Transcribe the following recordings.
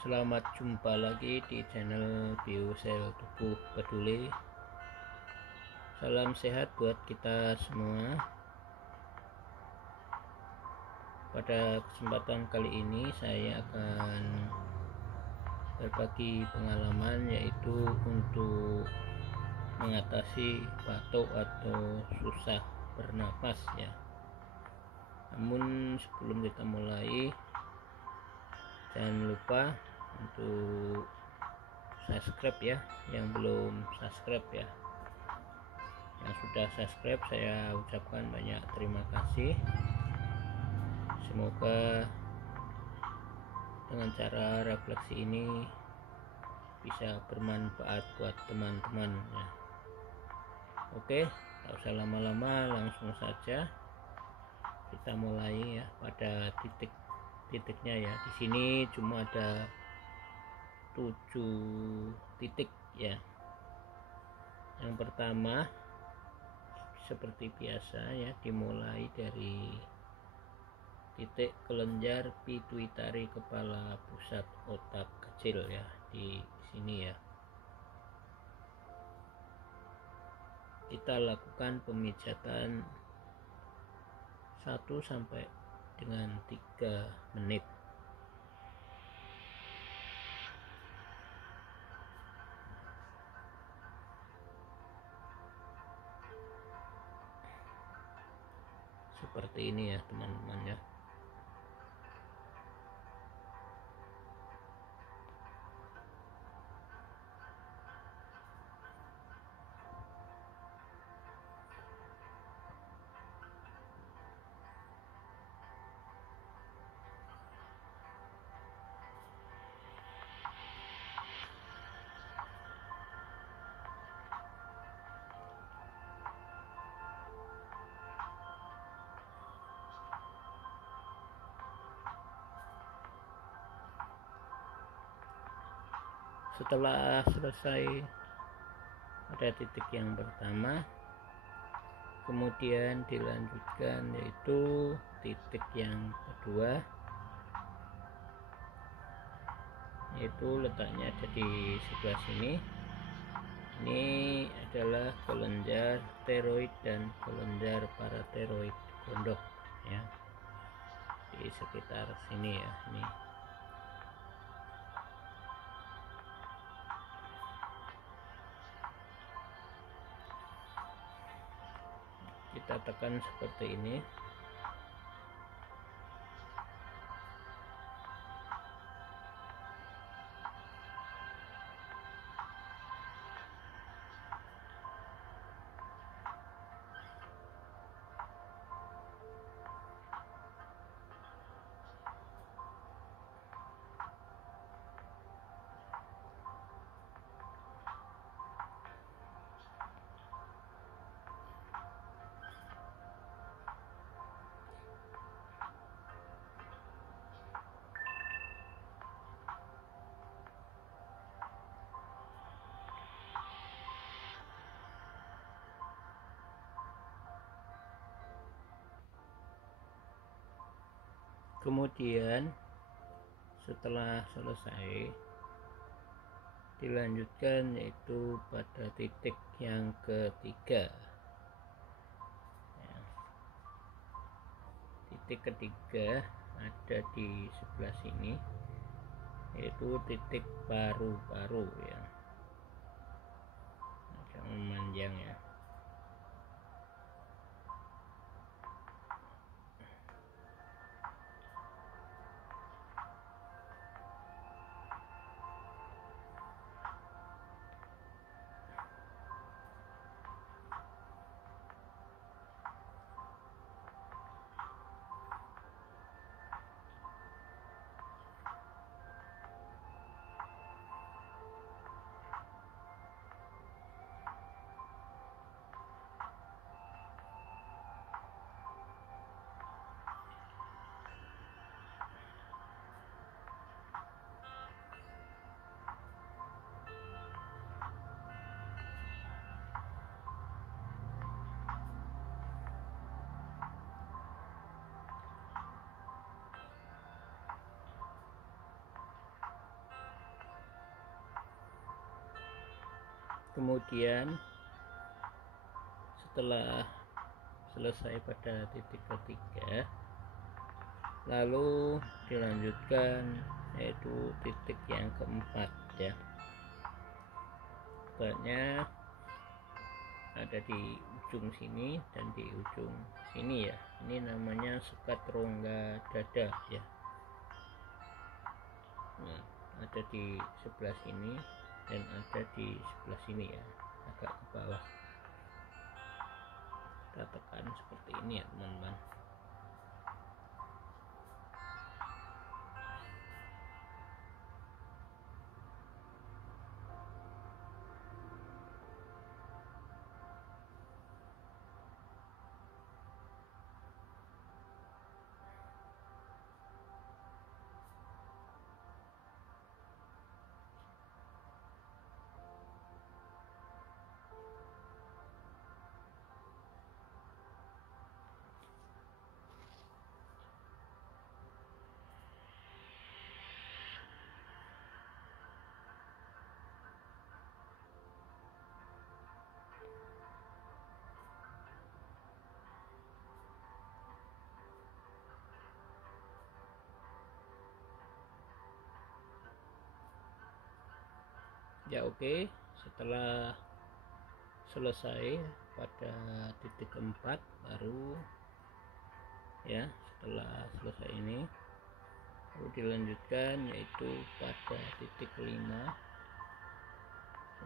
Selamat jumpa lagi di channel Biosel Tubuh Peduli. Salam sehat buat kita semua. Pada kesempatan kali ini saya akan berbagi pengalaman, yaitu untuk mengatasi batuk atau susah bernapas ya. Namun sebelum kita mulai, jangan lupa untuk subscribe ya, yang belum subscribe ya. Yang sudah subscribe saya ucapkan banyak terima kasih. Semoga dengan cara refleksi ini bisa bermanfaat buat teman-teman ya. Oke, tak usah lama-lama, langsung saja kita mulai ya pada titiknya ya. Di sini cuma ada 7 titik ya. Yang pertama seperti biasa ya, dimulai dari titik kelenjar pituitari kepala pusat otak kecil ya, di sini ya. Kita lakukan pemijatan 1 sampai dengan 3 menit. Seperti ini ya teman-teman ya. Setelah selesai pada titik yang pertama, kemudian dilanjutkan yaitu titik yang kedua, yaitu letaknya ada di sebelah sini. Ini adalah kelenjar tiroid dan kelenjar paratiroid gondok ya, di sekitar sini ya. Ini kita tekan seperti ini. Kemudian setelah selesai dilanjutkan yaitu pada titik yang ketiga ya. Titik ketiga ada di sebelah sini, yaitu titik paru-paru ya. Agak memanjang ya. Kemudian setelah selesai pada titik ketiga, lalu dilanjutkan yaitu titik yang keempat ya. Letaknya ada di ujung sini dan di ujung sini ya. Ini namanya sekat rongga dada ya. Nah, ada di sebelah sini dan ada di sebelah sini ya, agak ke bawah. Kita tekan seperti ini ya teman-teman. Ya oke, setelah selesai pada titik keempat, baru ya, setelah selesai ini lalu dilanjutkan yaitu pada titik kelima,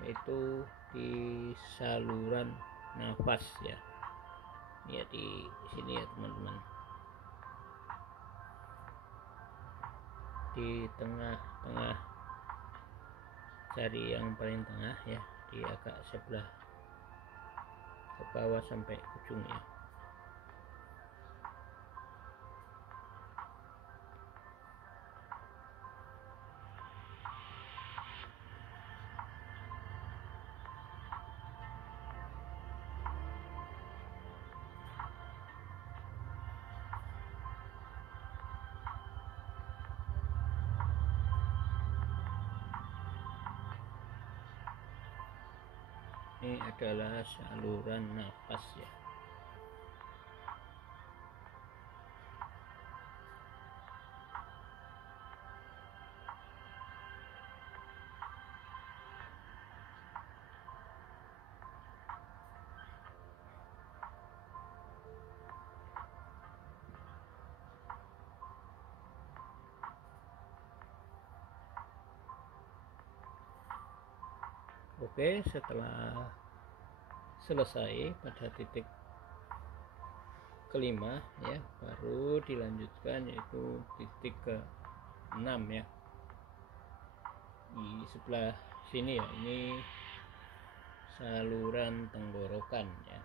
yaitu di saluran nafas ya. Ini ya di sini ya teman-teman, di tengah-tengah, cari yang paling tengah ya, di agak sebelah ke bawah sampai ujung ya. Ini adalah saluran nafas ya. Oke, setelah selesai pada titik kelima ya, baru dilanjutkan yaitu titik ke 6 ya, di sebelah sini ya. Ini saluran tenggorokan ya,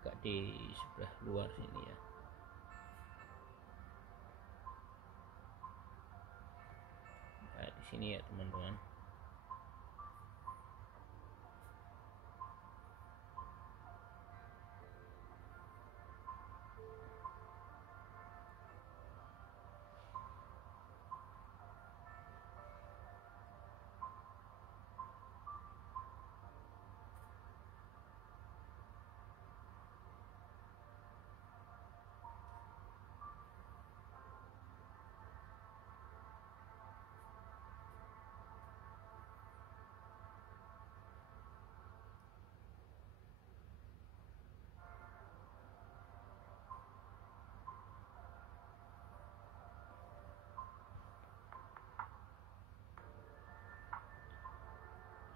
agak di sebelah luar sini ya. Nah, di sini ya teman-teman.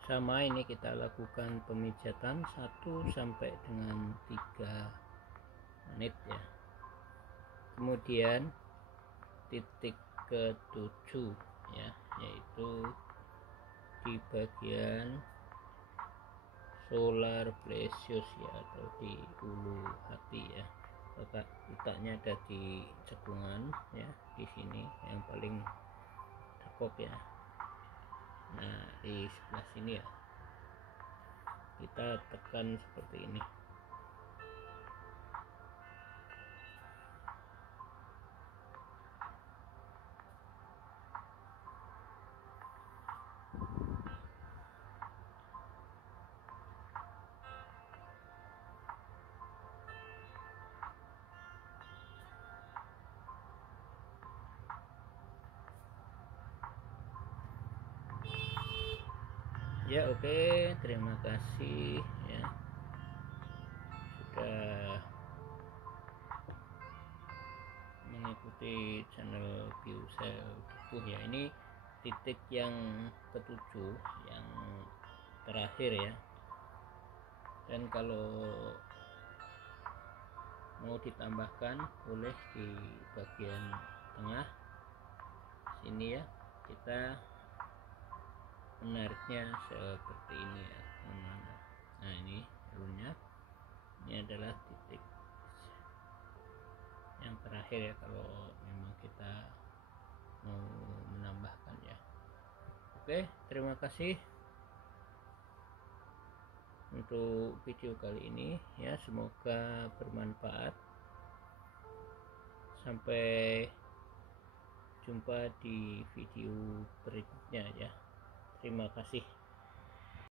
Sama, ini kita lakukan pemijatan 1 sampai dengan 3 menit ya. Kemudian titik ke-7 ya, yaitu di bagian solar plexus ya, atau di ulu hati ya. Letaknya ada di cekungan ya, di sini yang paling dekok ya. Nah, di sebelah sini ya, kita tekan seperti ini. ya. Oke, terima kasih ya sudah mengikuti channel Biosel Tubuh ya. Ini titik yang ketujuh, yang terakhir ya. Dan kalau mau ditambahkan boleh di bagian tengah sini ya, kita menariknya seperti ini ya teman-teman. Nah ini alurnya, ini adalah titik yang terakhir ya kalau memang kita mau menambahkan ya. Oke, terima kasih untuk video kali ini ya, semoga bermanfaat. Sampai jumpa di video berikutnya ya. Terima kasih.